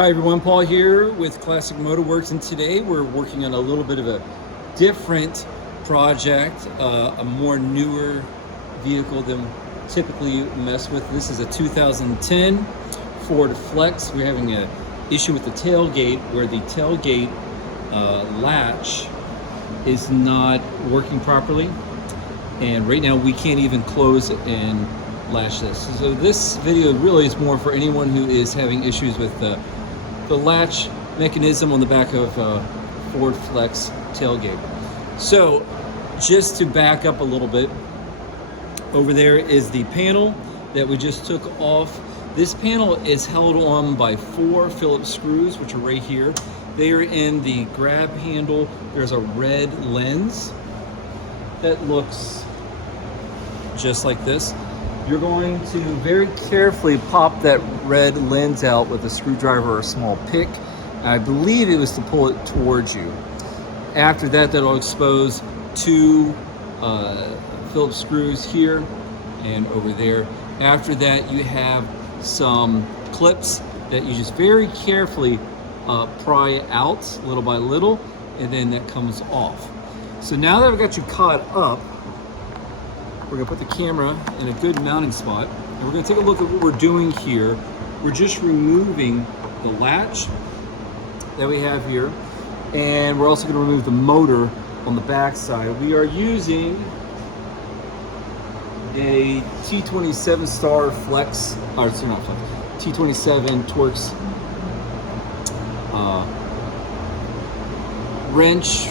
Hi everyone, Paul here with Classic Motorworks, and today we're working on a little bit of a different project, a more newer vehicle than typically mess with. This is a 2010 Ford Flex. We're having an issue with the tailgate where the tailgate latch is not working properly, and right now we can't even close and latch this. So this video really is more for anyone who is having issues with the latch mechanism on the back of Ford Flex tailgate. So just to back up a little bit, over there is the panel that we just took off. This panel is held on by 4 Phillips screws, which are right here. They are in the grab handle. There's a red lens that looks just like this. You're going to very carefully pop that red lens out with a screwdriver or a small pick. I believe it was to pull it towards you. After that, that'll expose 2 Phillips screws here and over there. After that, you have some clips that you just very carefully pry out little by little, and then that comes off. So now that I've got you caught up, we're gonna put the camera in a good mounting spot, and we're gonna take a look at what we're doing here. We're just removing the latch that we have here, and we're also gonna remove the motor on the back side. We are using a T27 Star Flex, or sorry, not Flex, T27 Torx wrench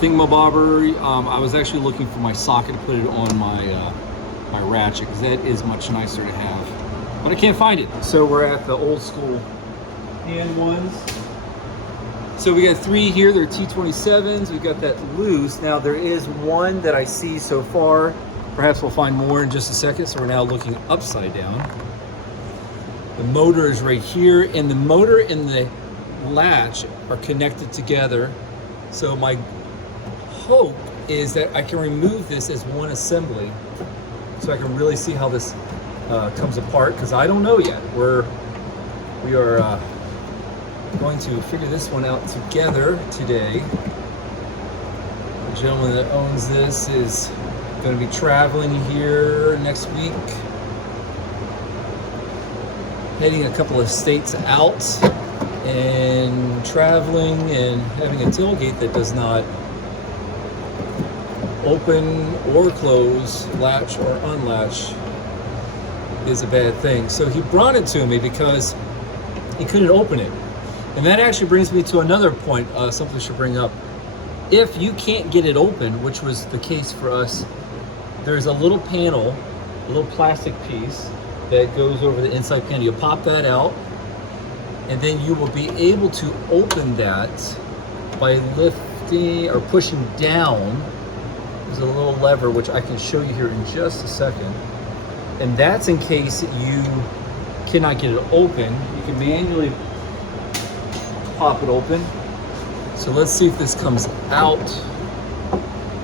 thingamabobber. I was actually looking for my socket to put it on my ratchet, because that is much nicer to have, but I can't find it. So we're at the old school hand ones. So we got 3 here. They're T27s. We've got that loose. Now there is one that I see so far. Perhaps we'll find more in just a second. So we're now looking upside down. The motor is right here, and the motor and the latch are connected together. So my hope is that I can remove this as one assembly, so I can really see how this comes apart, because I don't know yet. We are going to figure this one out together today. The gentleman that owns this is going to be traveling here next week, heading a couple of states out, and traveling and having a tailgate that does not open or close, latch or unlatch, is a bad thing. So he brought it to me because he couldn't open it. And that actually brings me to another point, something I should bring up. If you can't get it open, which was the case for us, there's a little panel, a little plastic piece that goes over the inside panel. You pop that out, and then you will be able to open that by lifting or pushing down. There's a little lever, which I can show you here in just a second. And that's in case you cannot get it open. You can manually pop it open. So let's see if this comes out.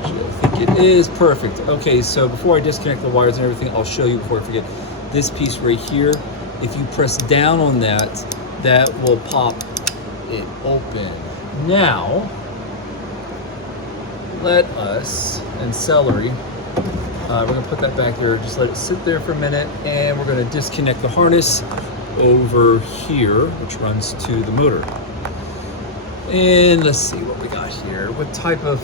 I think it is perfect. Okay, so before I disconnect the wires and everything, I'll show you before I forget. This piece right here, if you press down on that, that will pop it open. Now, let us, and celery, we're gonna put that back there, just let it sit there for a minute, and we're gonna disconnect the harness over here, which runs to the motor. And let's see what we got here. What type of,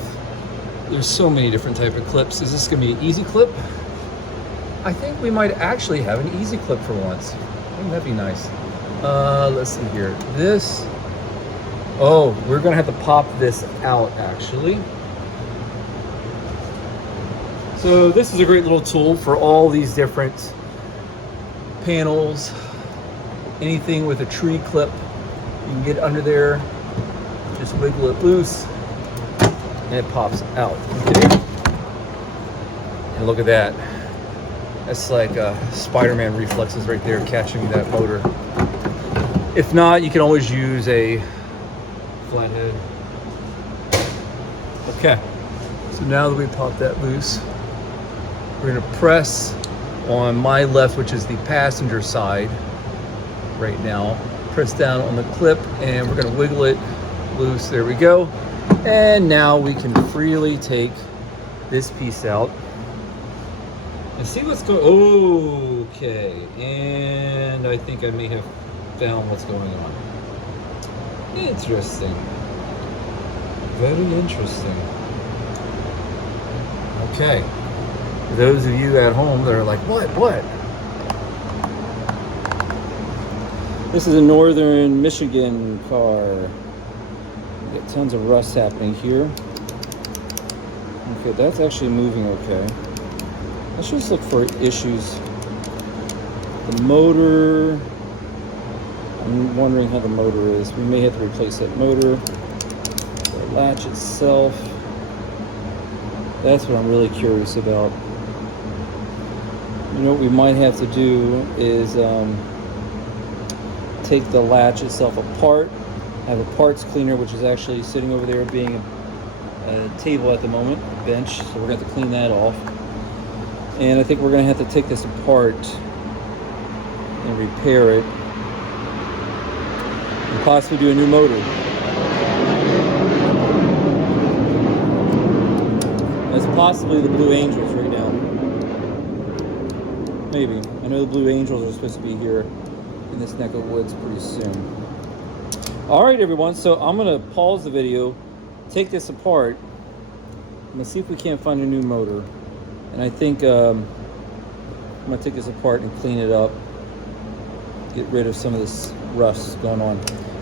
there's so many different type of clips. Is this gonna be an easy clip? I think we might actually have an easy clip for once. Wouldn't that be nice? Let's see here. This, oh, we're gonna have to pop this out actually. So this is a great little tool for all these different panels. Anything with a tree clip, you can get under there, just wiggle it loose, and it pops out. Okay. And look at that. That's like Spider-Man reflexes right there, catching that motor. If not, you can always use a flathead. Okay, so now that we pop that loose, we're gonna press on my left, which is the passenger side right now, press down on the clip and we're gonna wiggle it loose. There we go. And now we can freely take this piece out and see what's going. Okay, and I think I may have found what's going on. Interesting. Very interesting. Okay. For those of you at home that are like, what? This is a northern Michigan car. We got tons of rust happening here. Okay, that's actually moving okay. Let's just look for issues. The motor, I'm wondering how the motor is. We may have to replace that motor. The latch itself, that's what I'm really curious about. You know what we might have to do is take the latch itself apart. I have a parts cleaner, which is actually sitting over there being a table at the moment, a bench, so we're going to have to clean that off. And I think we're going to have to take this apart and repair it and possibly do a new motor. That's possibly the Blue Angels right now. Maybe. I know the Blue Angels are supposed to be here in this neck of woods pretty soon. All right, everyone. So I'm going to pause the video, take this apart. I'm going to see if we can't find a new motor. And I think I'm going to take this apart and clean it up. Get rid of some of this rust going on.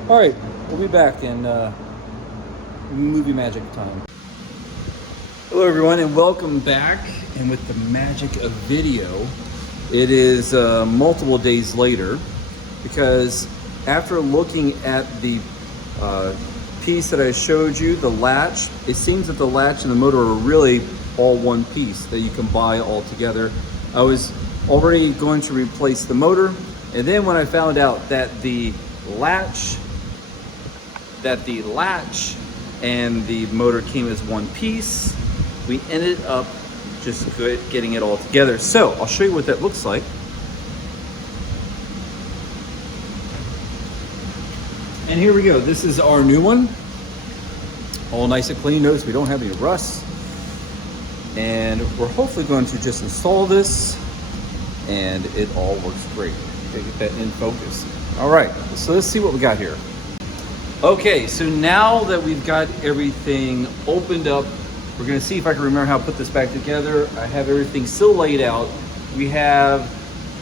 All right, we'll be back in movie magic time. Hello, everyone, and welcome back. And with the magic of video, it is multiple days later, because after looking at the piece that I showed you, the latch, it seems that the latch and the motor are really all one piece that you can buy all together. I was already going to replace the motor, and then when I found out that the latch and the motor came as one piece, we ended up just getting it all together. So I'll show you what that looks like. And here we go. This is our new one. All nice and clean. Notice we don't have any rust. And we're hopefully going to just install this and it all works great. Okay, get that in focus. All right, so let's see what we got here. Okay, so now that we've got everything opened up, we're gonna see if I can remember how to put this back together. I have everything still laid out. We have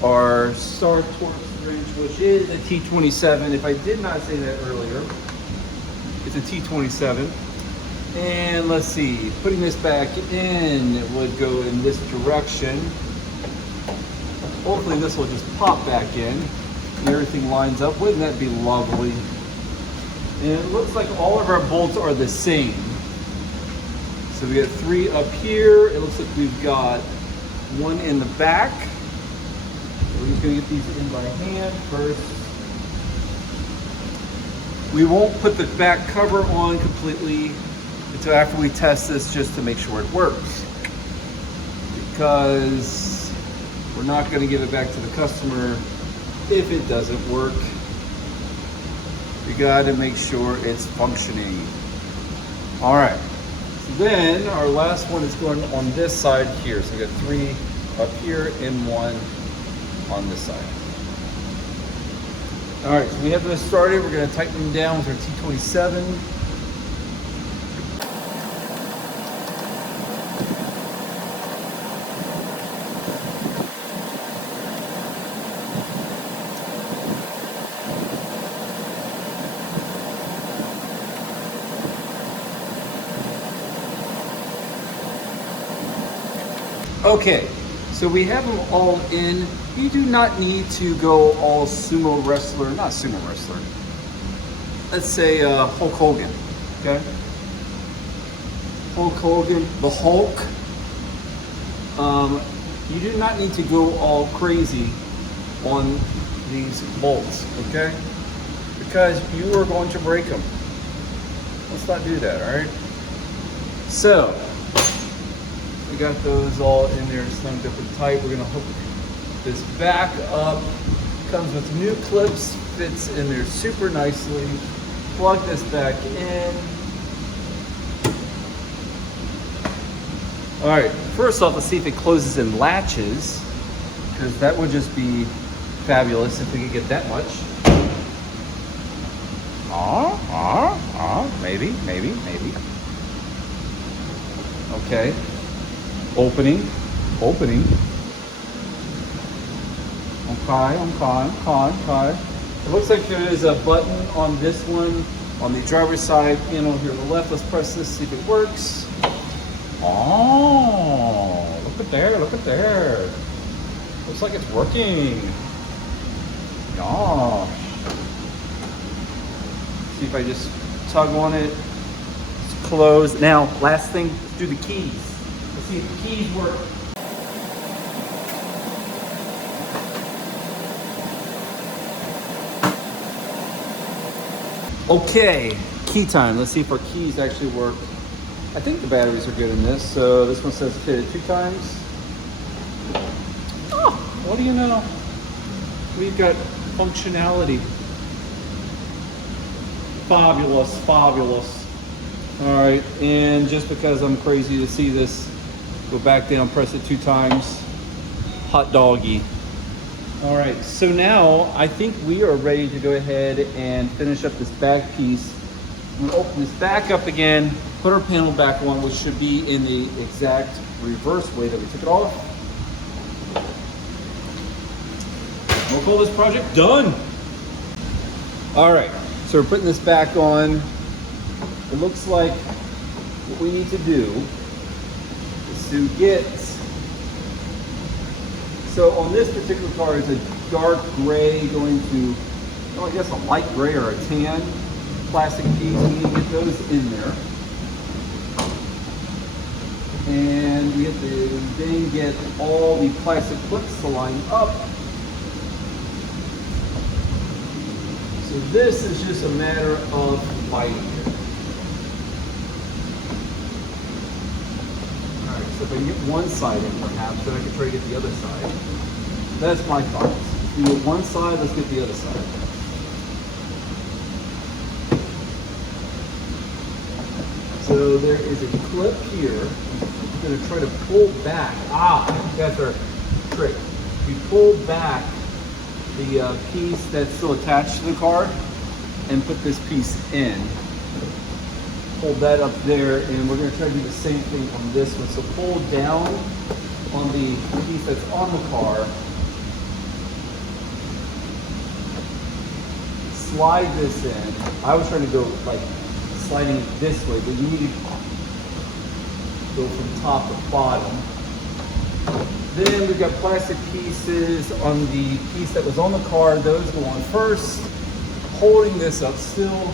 our Star Torque wrench, which is a T27. If I did not say that earlier, it's a T27. And let's see, putting this back in, it would go in this direction. Hopefully this will just pop back in and everything lines up. Wouldn't that be lovely? And it looks like all of our bolts are the same. So we got 3 up here. It looks like we've got 1 in the back. We're just gonna get these in by hand first. We won't put the back cover on completely until after we test this, just to make sure it works. Because we're not going to give it back to the customer if it doesn't work. We got to make sure it's functioning. All right. So then our last one is going on this side here. So we got 3 up here and 1 on this side. All right, so we have this started. We're going to tighten them down with our T27. Okay, so we have them all in. You do not need to go all sumo wrestler, not sumo wrestler. Let's say Hulk Hogan, okay? Hulk Hogan, the Hulk. You do not need to go all crazy on these bolts, okay? Because you are going to break them. Let's not do that, all right? So, we got those all in there snuggled up and tight. We're gonna hook this back up Comes with new clips, fits in there super nicely. Plug this back in. All right, first off, let's see if it closes and latches, because that would just be fabulous if we could get that much. Maybe. Okay, opening. Okay. It looks like there is a button on this one, on the driver's side panel here on the left. Let's press this, see if it works. Oh, look at there. Looks like it's working. Gosh. See if I just tug on it. It's closed. Now, last thing, let's do the keys. Let's see if the keys work. Okay, key time. Let's see if our keys actually work. I think the batteries are good in this. So this one says hit it 2 times. Oh, what do you know? We've got functionality. Fabulous. All right, and just because I'm crazy to see this, go back down, press it 2 times. Hot doggy. All right, so now I think we are ready to go ahead and finish up this back piece. I'm gonna open this back up again, put our panel back on, which should be in the exact reverse way that we took it off. We'll call this project done. All right, so we're putting this back on. It looks like what we need to do is to get, so on this particular car, it's a dark gray going to, well, I guess a light gray or a tan plastic piece. We need to get those in there. And we have to then get all the plastic clips to line up. So this is just a matter of lighting it. All right, so if I can get one side in perhaps, then I can try to get the other side. That's my thoughts. If we get one side, let's get the other side. So there is a clip here. I'm going to try to pull back. That's our trick. We pull back the piece that's still attached to the car and put this piece in. Hold that up there, and we're going to try to do the same thing on this one. So pull down on the piece that's on the car. Slide this in. I was trying to go like sliding it this way, but you need to go from top to bottom. Then we've got plastic pieces on the piece that was on the car. Those go on first. Holding this up still.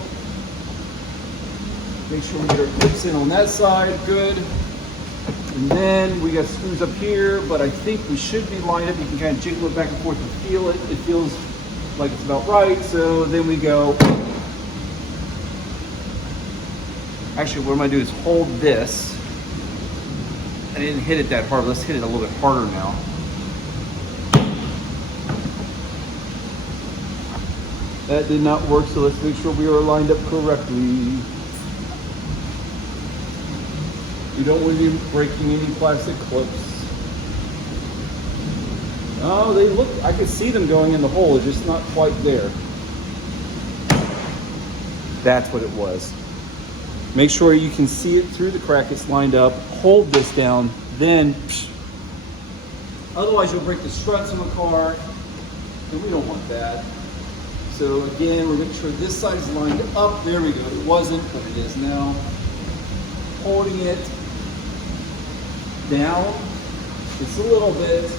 Make sure we get our clips in on that side. Good. And then we got screws up here, but I think we should be lined up. You can kind of jiggle it back and forth and feel it. It feels like it's about right. So then we go. Actually, what I'm gonna do is hold this. I didn't hit it that hard. Let's hit it a little bit harder now. That did not work, so let's make sure we are lined up correctly. You don't want to be breaking any plastic clips. Oh, they look, I could see them going in the hole, it's just not quite there. That's what it was. Make sure you can see it through the crack, it's lined up. Hold this down, then, otherwise you'll break the struts in the car, and we don't want that. So again, we're making sure this side is lined up. There we go, it wasn't, but it is now. Holding it down just a little bit.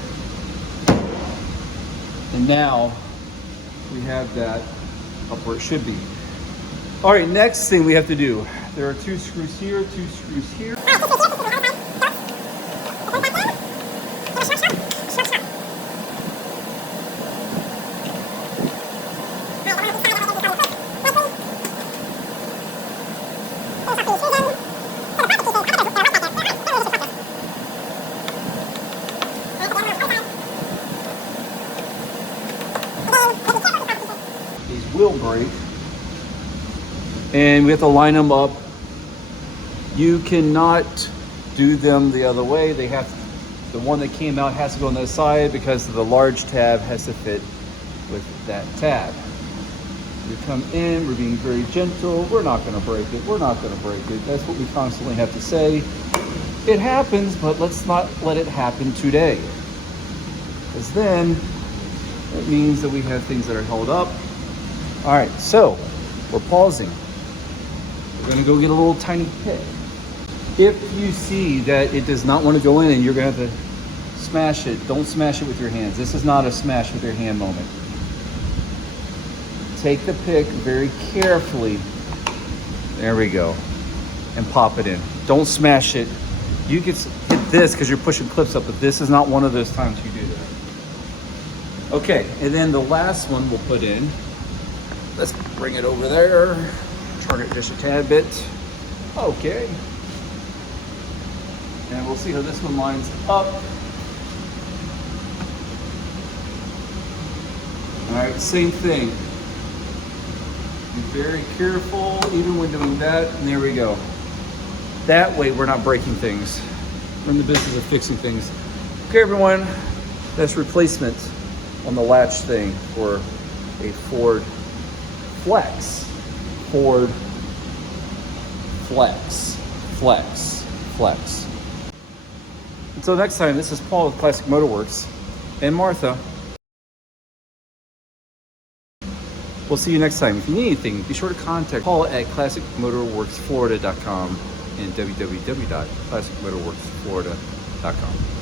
And now we have that up where it should be. All right, next thing we have to do. There are 2 screws here, 2 screws here. will break. And we have to line them up. You cannot do them the other way. They have to, the one that came out has to go on the side because the large tab has to fit with that tab. We come in, we're being very gentle. We're not going to break it. We're not going to break it. That's what we constantly have to say. It happens, but let's not let it happen today. Because then it means that we have things that are held up. All right, so we're pausing. We're going to go get a little tiny pick. If you see that it does not want to go in and you're going to have to smash it, don't smash it with your hands. This is not a smash with your hand moment. Take the pick very carefully. There we go. And pop it in. Don't smash it. You can hit this because you're pushing clips up, but this is not one of those times you do that. Okay, and then the last one we'll put in. Let's bring it over there. Turn it just a tad bit. Okay. And we'll see how this one lines up. All right, same thing. Be very careful, even when doing that. And there we go. That way we're not breaking things. We're in the business of fixing things. Okay, everyone, that's replacement on the latch thing for a Ford Flex. Ford Flex. Flex. Flex. Until next time, this is Paul with Classic Motorworks and Martha. We'll see you next time. If you need anything, be sure to contact Paul at classicmotorworksflorida.com and www.classicmotorworksflorida.com.